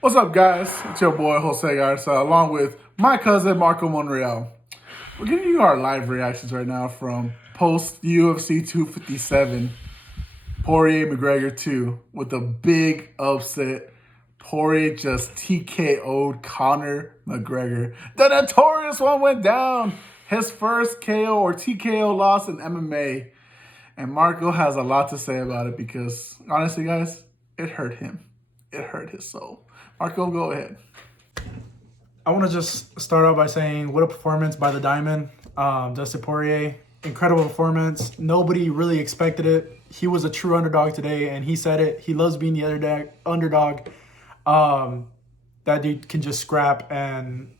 What's up, guys? It's your boy Jose Garza, along with my cousin Marco Monreal. We're giving you our live reactions right now from post UFC 257, Poirier McGregor 2, with a big upset. Poirier just TKO'd Conor McGregor. The notorious one went down. His first KO or TKO loss in MMA. And Marco has a lot to say about it because, honestly, guys, it hurt him. It hurt his soul. Marco, go ahead. I want to just start out by saying what a performance by the Diamond, Dustin Poirier. Incredible performance. Nobody really expected it. He was a true underdog today, and he said it. He loves being the underdog. That dude can just scrap, and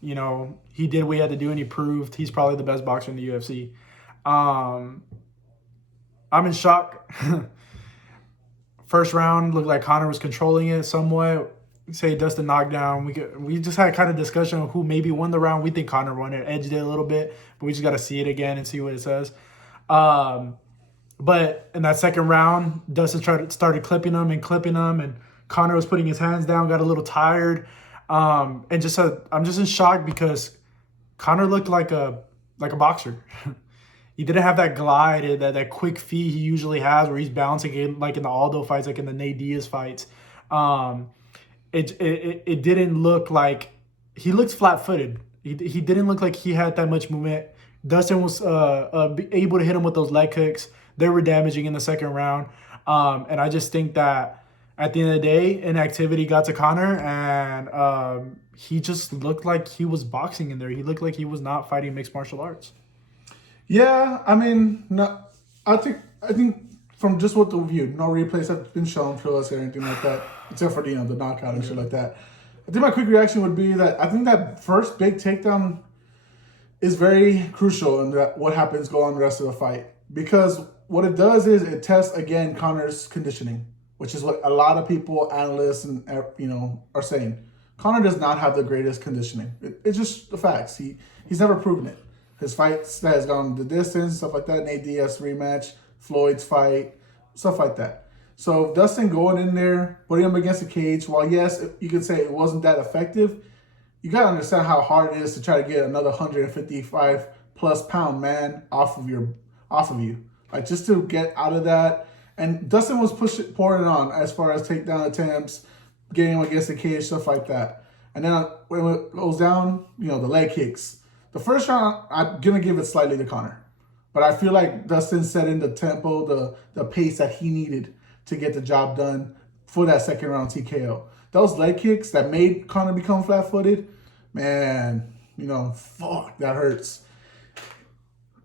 he did what he had to do, and he proved he's probably the best boxer in the UFC. I'm in shock. First round looked like Conor was controlling it somewhat. Say Dustin knockdown. We just had kind of discussion of who maybe won the round. We think Conor won it, edged it a little bit, but we just got to see it again and see what it says. But in that second round, Dustin started clipping him, and Conor was putting his hands down, got a little tired, and I'm just in shock because Conor looked like a boxer. He didn't have that glide, that quick feet he usually has, where he's bouncing like in the Aldo fights, like in the Nate Diaz fights. It didn't look like he looked flat-footed. He didn't look like he had that much movement. Dustin was able to hit him with those leg kicks. They were damaging in the second round. And I just think that at the end of the day, inactivity got to Conor, and he just looked like he was boxing in there. He looked like he was not fighting mixed martial arts. Yeah, I mean, no, I think from just what the view, no replays have been shown for us or anything like that, except for the knockout and shit like that. I think my quick reaction would be that I think that first big takedown is very crucial in what happens go on the rest of the fight, because what it does is it tests again Conor's conditioning, which is what a lot of people, analysts, and are saying. Conor does not have the greatest conditioning. It's just the facts. He's never proven it. His fights that has gone the distance, stuff like that. Nate Diaz rematch, Floyd's fight, stuff like that. So Dustin going in there, putting him against the cage, while yes, you could say it wasn't that effective, you got to understand how hard it is to try to get another 155 plus pound man off of you. Like, just to get out of that. And Dustin was pouring it on as far as takedown attempts, getting him against the cage, stuff like that. And then when it goes down, the leg kicks. The first round, I'm going to give it slightly to Conor. But I feel like Dustin set in the tempo, the pace that he needed to get the job done for that second round TKO. Those leg kicks that made Conor become flat-footed, man, fuck, that hurts.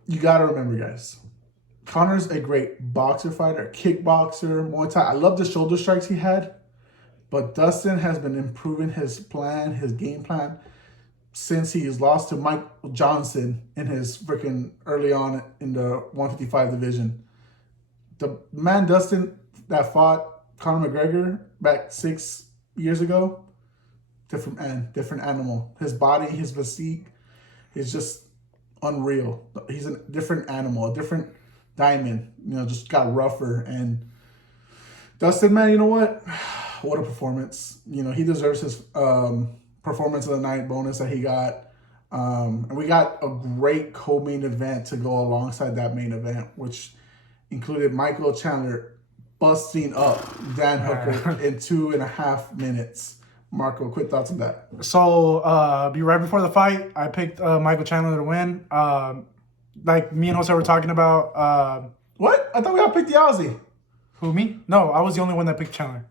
You got to remember, guys, Conor's a great boxer fighter, kickboxer, Muay Thai. I love the shoulder strikes he had. But Dustin has been improving his game plan, since he's lost to Mike Johnson in his freaking early on in the 155 division. The man Dustin that fought Conor McGregor back 6 years ago, different animal. His body, his physique is just unreal. He's a different animal, a different diamond. Just got rougher. And Dustin, man, you know what? What a performance. He deserves his performance of the night bonus that he got. And we got a great co-main event to go alongside that main event, which included Michael Chandler busting up Dan Hooker in 2.5 minutes. Marco, quick thoughts on that. So, right before the fight, I picked Michael Chandler to win. Like me and Jose were talking about. What? I thought we all picked the Aussie. Who, me? No, I was the only one that picked Chandler.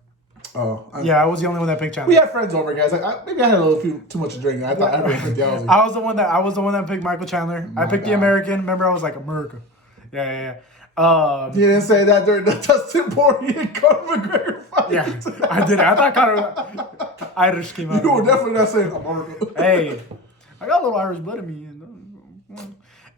Oh, I was the only one that picked Chandler. We had friends over, guys. Maybe I had a little too much to drink. I thought everyone picked the Aussie. I was the one that picked Michael Chandler. I picked the American. Remember, I was like, America. Yeah. You didn't say that during the Dustin Poirier and Conor McGregor fight. Yeah, I did. I thought Conor Irish came out. You were definitely not saying America. Hey, I got a little Irish blood in me.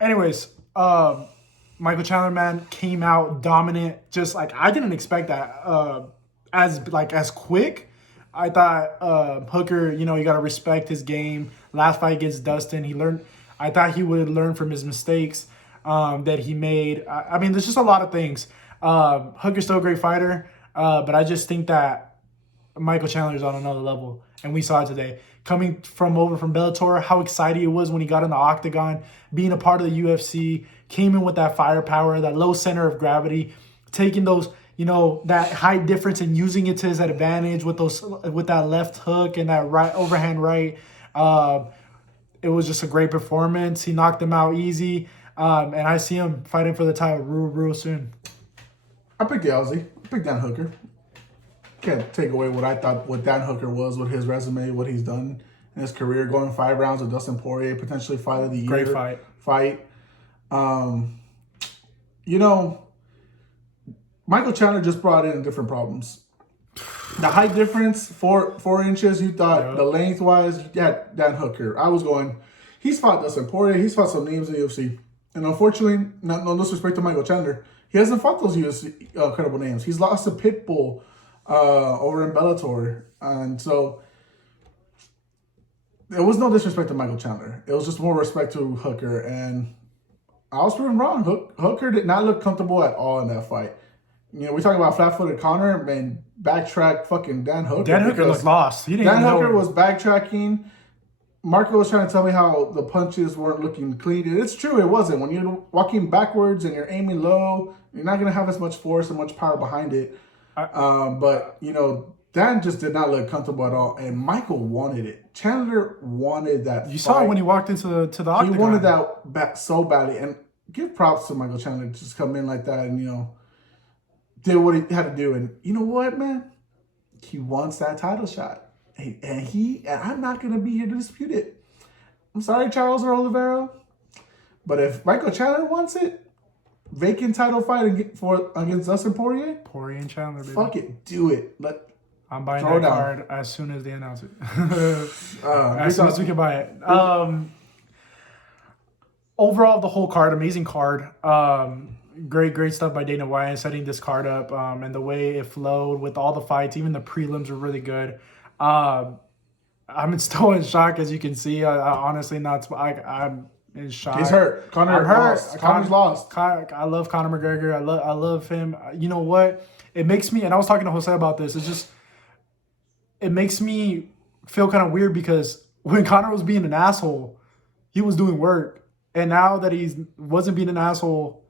Anyways, Michael Chandler, man, came out dominant. Just like, I didn't expect that. As quick. I thought Hooker, you got to respect his game. Last fight against Dustin, I thought he would learn from his mistakes that he made. I mean, there's just a lot of things. Hooker's still a great fighter, but I just think that Michael Chandler's on another level, and we saw it today. Coming from over from Bellator, how excited he was when he got in the octagon, being a part of the UFC, came in with that firepower, that low center of gravity, taking those, that height difference and using it to his advantage with that left hook and that right overhand right. It was just a great performance. He knocked him out easy, and I see him fighting for the title real soon. I picked the Aussie. I picked Dan Hooker. Can't take away what Dan Hooker was with his resume, what he's done in his career, going 5 rounds with Dustin Poirier, potentially fight of the year. Great fight. Michael Chandler just brought in different problems. The height difference, 4 inches, you thought the length-wise, you had Dan Hooker. I was going, he's fought Dustin Poirier, he's fought some names in the UFC. And unfortunately, no disrespect to Michael Chandler, he hasn't fought those UFC credible names. He's lost to Pitbull over in Bellator. And so, there was no disrespect to Michael Chandler. It was just more respect to Hooker. And I was proven wrong. Hooker did not look comfortable at all in that fight. We talk about flat-footed Conor, man, backtrack fucking Dan Hooker. Dan Hooker looked lost. Dan Hooker was backtracking. Marco was trying to tell me how the punches weren't looking clean. And it's true, it wasn't. When you're walking backwards and you're aiming low, you're not going to have as much force and much power behind it. But Dan just did not look comfortable at all. And Michael wanted it. Chandler wanted that You saw it when he walked into the octagon. He wanted that back so badly. And give props to Michael Chandler to just come in like that and, did what he had to do. And you know what, man? He wants that title shot. And I'm not going to be here to dispute it. I'm sorry, Charles Oliveira. But if Michael Chandler wants it, vacant title fight against Dustin Poirier? Poirier and Chandler, baby. Fuck it. Do it. I'm buying that card as soon as they announce it. As soon as we can buy it. Overall, the whole card, amazing card. Great stuff by Dana White setting this card up, and the way it flowed with all the fights. Even the prelims were really good. I'm still in shock, as you can see. I'm in shock. He's hurt. Conor's lost. I love Conor McGregor. I love him. You know what? It makes me, and I was talking to Jose about this. It makes me feel kind of weird because when Conor was being an asshole, he was doing work, and now that he wasn't being an asshole,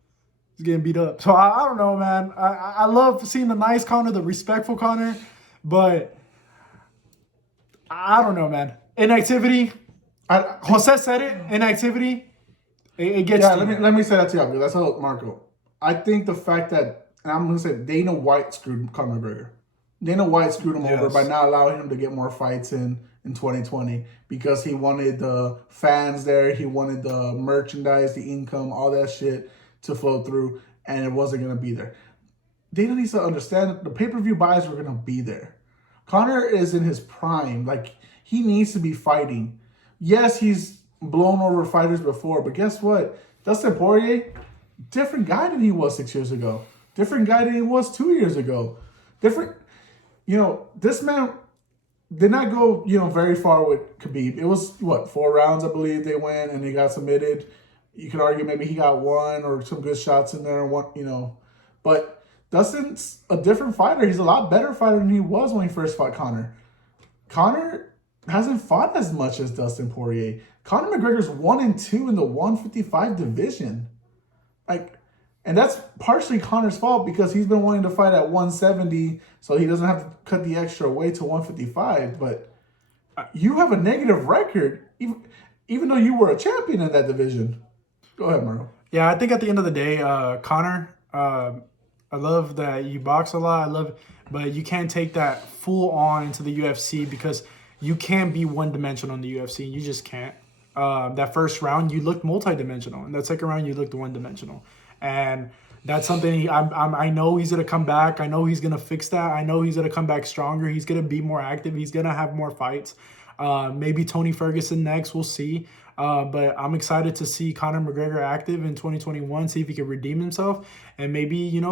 he's getting beat up. So I don't know, man. I love seeing the nice Conor, the respectful Conor, but I don't know, man. Inactivity. Jose said it. Inactivity. It gets. Yeah, let me say that to you because that's how Marco. I think the fact that, and I'm gonna say Dana White screwed Conor McGregor. Dana White screwed him over by not allowing him to get more fights in 2020 because he wanted the fans there, he wanted the merchandise, the income, all that shit to flow through, and it wasn't going to be there. Dana needs to understand that the pay-per-view buys were going to be there. Conor is in his prime. Like, he needs to be fighting. Yes, he's blown over fighters before, but guess what? Dustin Poirier, different guy than he was 6 years ago. Different guy than he was 2 years ago. This man did not go, very far with Khabib. It was, 4 rounds, I believe they went, and he got submitted. You could argue maybe he got one or some good shots in there, But Dustin's a different fighter. He's a lot better fighter than he was when he first fought Conor. Conor hasn't fought as much as Dustin Poirier. Conor McGregor's 1-2 in the 155 division. And that's partially Conor's fault because he's been wanting to fight at 170, so he doesn't have to cut the extra weight to 155. But you have a negative record, even though you were a champion in that division. Go ahead, Marco. Yeah, I think at the end of the day, Conor, I love that you box a lot. But you can't take that full on into the UFC because you can't be one-dimensional in the UFC. You just can't. That first round, you looked multi-dimensional. And that second round, you looked one-dimensional. And that's something I know he's going to come back. I know he's going to fix that. I know he's going to come back stronger. He's going to be more active. He's going to have more fights. Maybe Tony Ferguson next. We'll see. But I'm excited to see Conor McGregor active in 2021, see if he can redeem himself and maybe,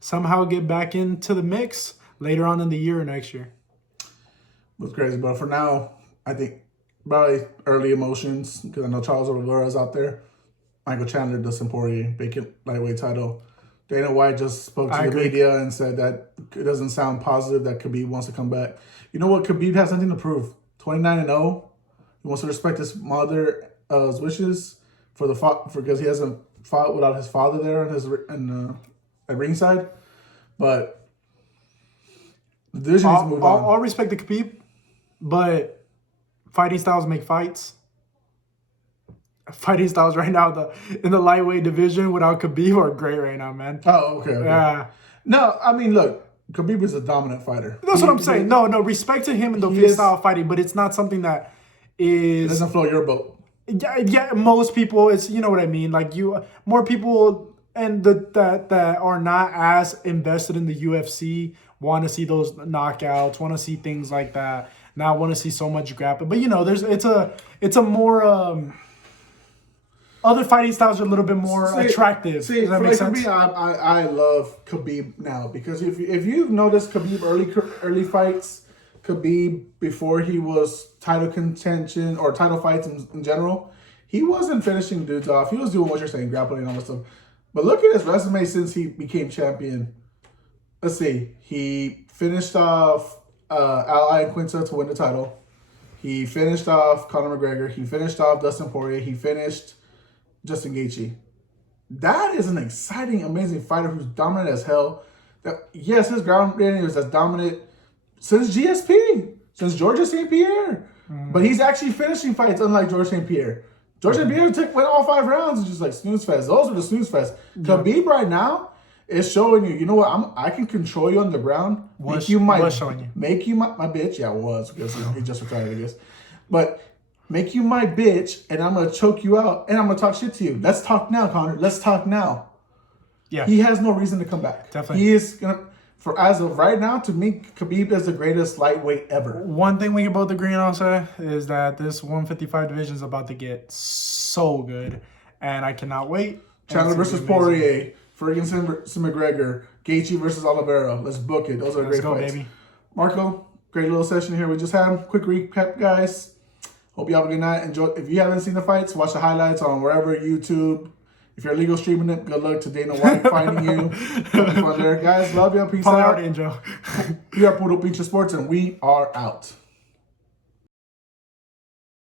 somehow get back into the mix later on in the year or next year. That's crazy. But for now, I think probably early emotions because I know Charles Oliveira is out there. Michael Chandler, Dustin Poirier, vacant lightweight title. Dana White just spoke to I the agree. media and said that it doesn't sound positive that Khabib wants to come back. You know what? Khabib has nothing to prove. 29-0. He wants to respect his mother's wishes because he hasn't fought without his father there at ringside. But the division needs to move on. I'll respect the Khabib, but fighting styles make fights. Fighting styles right now in the lightweight division without Khabib are great right now, man. Oh, okay. Yeah. No, I mean, look, Khabib is a dominant fighter. That's what I'm saying. No, respect to him in the freestyle fighting, but it's not something that It is. doesn't float your boat. Yeah, most people, it's, you know what I mean. Like more people and that are not as invested in the UFC want to see those knockouts, want to see things like that. Not want to see so much grappling. But it's a more other fighting styles are a little bit more attractive. Does that make sense? For me, I love Khabib now because if you've noticed Khabib early fights, Khabib before he was title contention or title fights in general, he wasn't finishing dudes off. He was doing what you're saying, grappling and all that stuff. But look at his resume since he became champion. Let's see. He finished off Al Iaquinta to win the title. He finished off Conor McGregor. He finished off Dustin Poirier. He finished Justin Gaethje. That is an exciting, amazing fighter who's dominant as hell. Yes, his ground game is as dominant since GSP, since Georges St. Pierre. But he's actually finishing fights, unlike Georges St. Pierre. Georges St. Pierre went all 5 rounds and just like snooze fest. Those were the snooze fest. Khabib right now is showing you know what? I can control you on the ground. Was showing you. Make you my bitch. Yeah, it was because he just retired, I guess. But make you my bitch, and I'm gonna choke you out, and I'm gonna talk shit to you. Let's talk now, Connor. Let's talk now. Yeah, he has no reason to come back. Definitely, he is gonna. For as of right now, to me, Khabib is the greatest lightweight ever. One thing we can both agree on, I'll say, is that this 155 division is about to get so good, and I cannot wait. Chandler versus Poirier, Ferguson versus McGregor, Gaethje versus Oliveira. Let's book it. Those are great fights. Baby. Marco, great little session here we just had. Quick recap, guys. Hope you have a good night. Enjoy. If you haven't seen the fights, watch the highlights on wherever, YouTube. If you're illegal streaming it, good luck to Dana White finding you. Fun there. Guys, love you. Peace out. We are Puro Pinche Sports, and we are out.